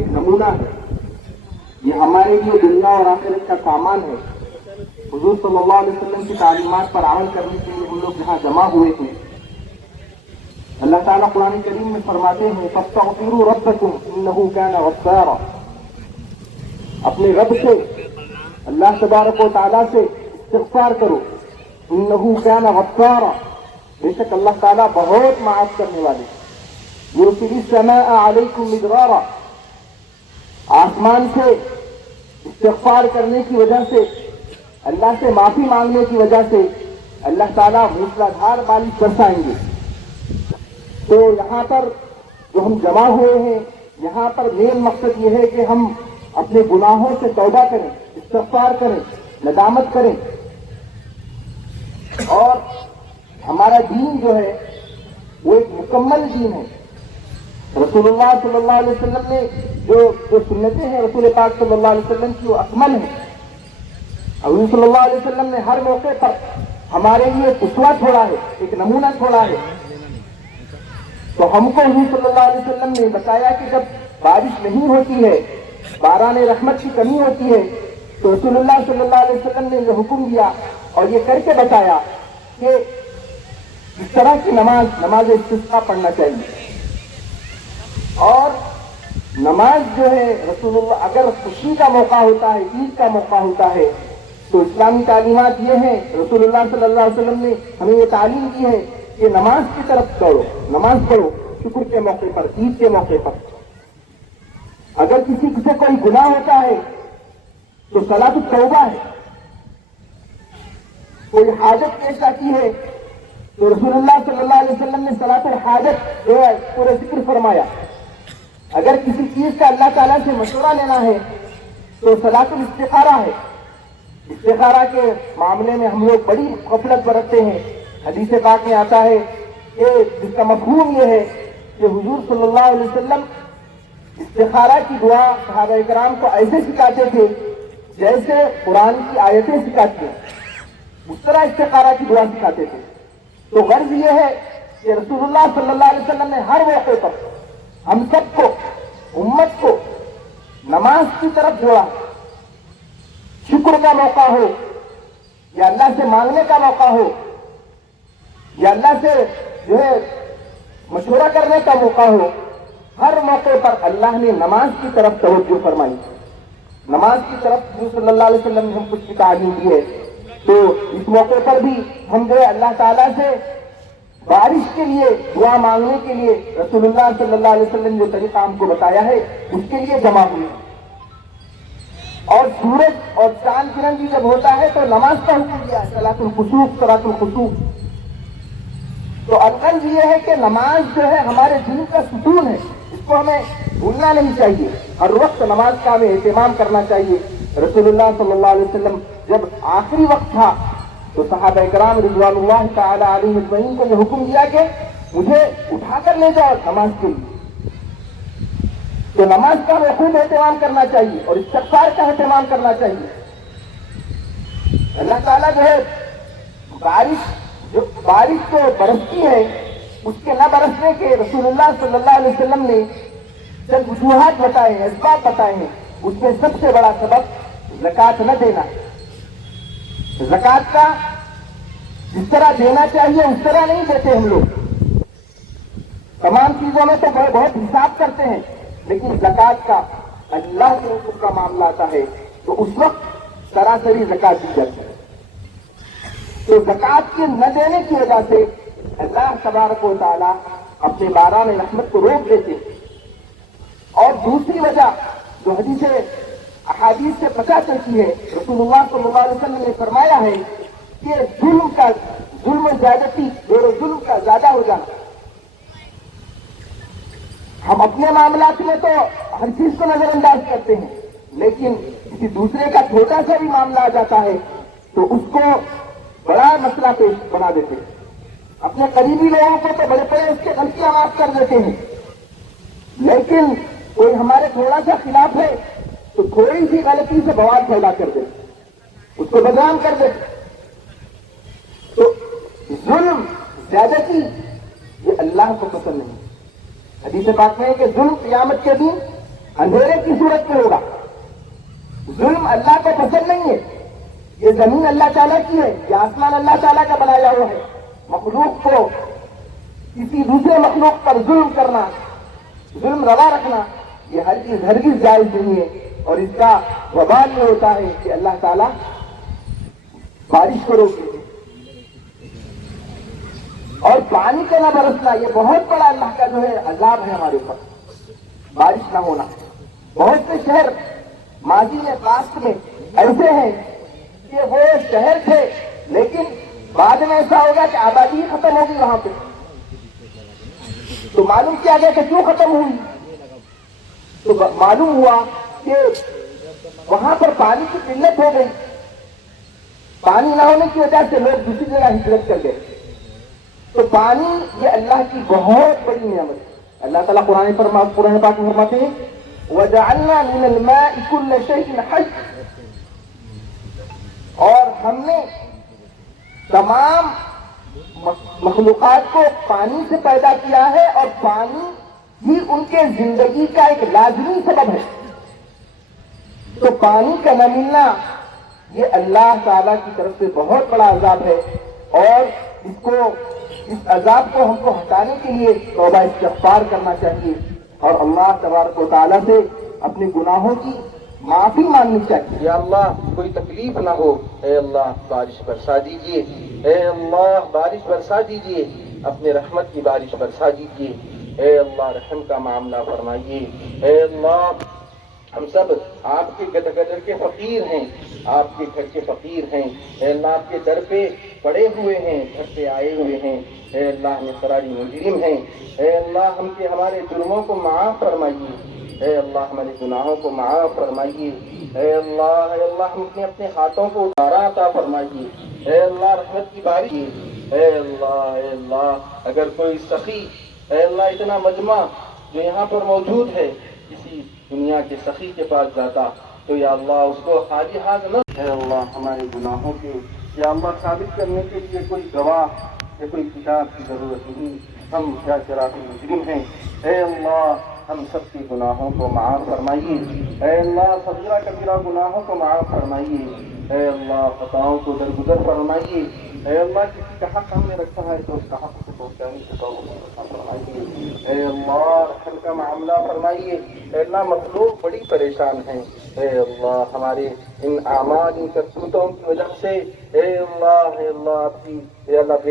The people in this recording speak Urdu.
ایک نمونہ ہے، یہ ہمارے لیے دنیا اور آخرت کا سامان ہے۔ حضور صلی اللہ علیہ وسلم کی تعلیمات پر عمل کرنے کے لیے ہم لوگ یہاں جمع ہوئے ہیں۔ اللہ تعالیٰ قرآن کریم میں فرماتے ہیں فاستغفروا ربکم انہ کان غفارا، اپنے رب سے، اللہ تبارک و تعالیٰ سے استغفار کرو، انہ کان غفارا، بے شک اللہ تعالیٰ بہت معاف کرنے والے۔ یرسل السماء علیکم مدرارا، آسمان سے استغفار کرنے کی وجہ سے، اللہ سے معافی مانگنے کی وجہ سے اللہ تعالیٰ موسلا دھار بارش برسائیں گے۔ تو یہاں پر جو ہم جمع ہوئے ہیں، یہاں پر مین مقصد یہ ہے کہ ہم اپنے گناہوں سے توبہ کریں، استغفار کریں، ندامت کریں، اور ہمارا دین جو ہے وہ ایک مکمل دین ہے۔ رسول اللہ صلی اللہ علیہ وسلم نے جو سنتیں ہیں رسول پاک صلی اللہ علیہ وسلم کی، وہ اکمل ہیں۔ حضور صلی اللہ علیہ وسلم نے ہر موقع پر ہمارے لیے اسوہ چھوڑا ہے، ایک نمونہ چھوڑا ہے۔ تو ہم کو حضور صلی اللہ علیہ وسلم نے بتایا کہ جب بارش نہیں ہوتی ہے، باران رحمت کی کمی ہوتی ہے، تو رسول اللہ صلی اللہ علیہ وسلم نے یہ حکم دیا اور یہ کر کے بتایا کہ اس طرح کی نماز استسقاء پڑھنا چاہیے۔ اور نماز جو ہے رسول اللہ، اگر خوشی کا موقع ہوتا ہے، عید کا موقع ہوتا ہے، تو اسلامی تعلیمات یہ ہیں، رسول اللہ صلی اللہ علیہ وسلم نے ہمیں یہ تعلیم دی ہے کہ نماز کی طرف دوڑو، نماز پڑھو شکر کے موقع پر، عید کے موقع پر۔ اگر کسی سے کوئی گناہ ہوتا ہے تو صلاۃ التوبہ ہے، کوئی حاجت پیش آتی ہے تو رسول اللہ صلی اللہ علیہ وسلم نے صلاۃ الحاجت جو ہے پورے ذکر فرمایا۔ اگر کسی چیز کا اللہ تعالیٰ سے مشورہ لینا ہے تو صلاۃ الاستخارہ ہے۔ استخارہ کے معاملے میں ہم لوگ بڑی غفلت برتتے ہیں۔ حدیث پاک میں آتا ہے کہ جس کا مفہوم یہ ہے کہ حضور صلی اللہ علیہ وسلم استخارہ کی دعا صحابہ کرام کو ایسے سکھاتے تھے جیسے قرآن کی آیتیں سکھاتی ہیں، اس طرح استخارہ کی دعا سکھاتے تھے۔ تو غرض یہ ہے کہ رسول اللہ صلی اللہ علیہ وسلم نے ہر موقع پر ہم سب کو، امت کو نماز کی طرف جوڑا۔ شکر کا موقع ہو یا اللہ سے مانگنے کا موقع ہو یا اللہ سے جو ہے مشورہ کرنے کا موقع ہو، ہر موقع پر اللہ نے نماز کی طرف توجہ فرمائی۔ نماز کی طرف حضور صلی اللہ علیہ وسلم نے ہم کچھ کی تعلیم دی ہے۔ تو اس موقع پر بھی ہم جو ہے اللہ تعالیٰ سے بارش کے لیے دعا مانگنے کے لیے رسول اللہ صلی اللہ علیہ وسلم نے جو طریقہ ہم کو بتایا ہے اس کے لیے جمع ہوئے۔ اور سورج اور چاند گرہن بھی جب ہوتا ہے تو نماز کا حکم دیا ہے، صلاۃ الخسوف، صلاۃ الخسوف۔ تو الغرض یہ ہے کہ نماز جو ہے ہمارے دین کا ستون ہے، اس کو ہمیں بھولنا نہیں چاہیے، ہر وقت نماز کا ہمیں اہتمام کرنا چاہیے۔ رسول اللہ صلی اللہ علیہ وسلم جب آخری وقت تھا تو صحابہ کرام رضوان اللہ تعالی علیہم اجمعین کو یہ حکم دیا کہ مجھے اٹھا کر لے جاؤ نماز کے لیے۔ تو نماز کا ہمیں خوب اہتمام کرنا چاہیے اور استغفار کا اہتمام کرنا چاہیے۔ اللہ تعالیٰ جو ہے بارش کو برستی ہے، اس کے نہ برسنے کے رسول اللہ صلی اللہ علیہ وسلم نے چند وجوہات بتائے ہیں، اسباب بتائے ہیں۔ اس میں سب سے بڑا سبب زکوٰۃ نہ دینا۔ زکوٰۃ کا جس طرح دینا چاہیے اس طرح نہیں دیتے ہم لوگ۔ تمام چیزوں میں تو بہت حساب کرتے ہیں، لیکن زکوٰۃ کا اللہ کے حکم کا معاملہ آتا ہے تو اس وقت سراسری زکوٰۃ دی جاتی ہے۔ تو زکوٰۃ کے نہ دینے کی وجہ سے اللہ تبارک و تعالیٰ اپنے باران رحمت کو روک دیتے۔ اور دوسری وجہ جو حدیث احادیث سے پتہ چلتی ہے، رسول اللہ صلی اللہ علیہ وسلم نے فرمایا ہے کہ ظلم زیادتی، ظلم کا زیادہ ہو جانا۔ ہم اپنے معاملات میں تو ہر چیز کو نظر انداز کرتے ہیں، لیکن کسی دوسرے کا چھوٹا سا بھی معاملہ آ جاتا ہے تو اس کو بڑا مسئلہ پیش بنا دیتے ہیں۔ اپنے قریبی لوگوں کو تو بڑے بڑے اس کے غلطیاں معاف کر دیتے ہیں، لیکن کوئی ہمارے تھوڑا سا خلاف ہے تو تھوڑی سی غلطی سے بوال پھیلا کر دیتے، اس کو بدنام کر دیتے۔ تو ظلم زیادتی یہ اللہ کو پسند نہیں۔ حدیث پاک میں ہے کہ ظلم قیامت کے دن اندھیرے کی صورت میں ہوگا. ظلم اللہ کو پسند نہیں ہے. یہ زمین اللہ تعالیٰ کی ہے, یہ آسمان اللہ تعالیٰ کا بنایا ہوا ہے. مخلوق کو کسی دوسرے مخلوق پر ظلم کرنا, ظلم روا رکھنا, یہ ہرگز جائز نہیں ہے. اور اس کا وبال یہ ہوتا ہے کہ اللہ تعالیٰ بارش کو روک دیتے. اور پانی کا نہ برسنا یہ بہت بڑا اللہ کا جو ہے عذاب ہے ہمارے اوپر, بارش نہ ہونا. بہت سے شہر ماضی میں پاسٹ میں ایسے ہیں کہ وہ شہر تھے لیکن بعد میں ایسا ہوگا کہ آبادی ختم ہوگی وہاں پہ. تو معلوم کیا گیا کہ کیوں ختم ہوئی؟ تو معلوم ہوا کہ وہاں پر پانی کی قلت ہو گئی. پانی نہ ہونے کی وجہ سے لوگ دوسری جگہ ہجرت کر گئے. تو پانی یہ اللہ کی بہت بڑی نعمت ہے. اللہ تعالیٰ قرآن پاک میں فرماتے ہیں وَجَعَلْنَا مِنَ الْمَاءِ كُلَّ شَيْءٍ حَيٍّ, اور ہم نے تمام مخلوقات کو پانی سے پیدا کیا ہے, اور پانی ہی ان کے زندگی کا ایک لازمی سبب ہے. تو پانی کا نہ ملنا یہ اللہ تعالیٰ کی طرف سے بہت بڑا عذاب ہے, اور اس عذاب کو ہم کو ہٹانے کے لیے توبہ استغفار کرنا چاہیے, اور اللہ تبارک و تعالیٰ سے اپنے گناہوں کی معافی مانگنی چاہیے. یا اللہ کوئی تکلیف نہ ہو, اے اللہ بارش برسا دیجیے, اے اللہ بارش برسا دیجیے, اپنے رحمت کی بارش برسا دیجیے, اے اللہ رحم کا معاملہ فرمائیے. اے اللہ ہم سب آپ کے گدر کے فقیر ہیں, آپ کے گھر کے فقیر ہیں. اے اللہ آپ کے در پہ پڑے ہوئے ہیں, گھر پہ آئے ہوئے ہیں. اے اللہ ہم فراری مجرم ہیں. اے اللہ ہمارے جرموں کو معاف فرمائیے. اے اللہ ہمارے گناہوں کو معاف فرمائیے. اے اللہ ہم اپنے ہاتھوں کو اتارا عطا فرمائیے. اے اللہ رحمت کی بارش. اے اللہ اگر کوئی سخی, اے اللہ اتنا مجمع جو یہاں پر موجود ہے کسی دنیا کے سخی کے پاس جاتا تو یا اللہ اس کو خالی ہاتھ نہ. اے اللہ ہمارے گناہوں کے یا اللہ ثابت کرنے کے لیے کوئی گواہ یا کوئی کتاب کی ضرورت نہیں, ہم کیا شرافی مجرم ہیں. اے اللہ ہم سب کے گناہوں کو معاف فرمائیے. اے اللہ صغیرہ کبیرہ گناہوں کو معاف فرمائیے. اے اللہ خطاؤں کو درگزر فرمائیے. اے اللہ کسی کا حق ہم نے رکھا ہے تو اس کا حق سے پہنچانے کی توفیق فرمائیے. اے اللہ رحم کا معاملہ فرمائیے. اے اللہ مخلوق بڑی پریشان ہیں. اے اللہ ہمارے ان اعمال ان کرتوتوں کی وجہ سے اے اللہ آپ کی اے اللہ